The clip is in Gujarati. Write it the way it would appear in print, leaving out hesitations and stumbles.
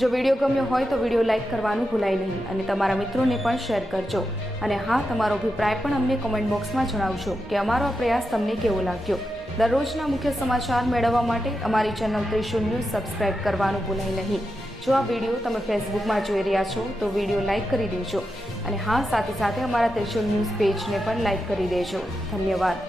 જો વિડીયો ગમ્યો હોય તો વિડીયો લાઇક કરવાનું ભૂલાય નહીં અને તમારા મિત્રોને પણ શેર કરજો. અને હા, તમારો અભિપ્રાય પણ અમને કોમેન્ટ બોક્સમાં જણાવજો કે અમારો આ પ્રયાસ તમને કેવો લાગ્યો. દરરોજના મુખ્ય સમાચાર મેળવવા માટે અમારી ચેનલ ત્રિશુલ ન્યૂઝ સબસ્ક્રાઇબ કરવાનું ભૂલાય નહીં. જો આ વિડીયો તમે ફેસબુકમાં જોઈ રહ્યા છો તો વિડીયો લાઇક કરી દેજો અને હા, સાથે સાથે અમારા ત્રિશુલ ન્યૂઝ પેજને પણ લાઇક કરી દેજો. ધન્યવાદ.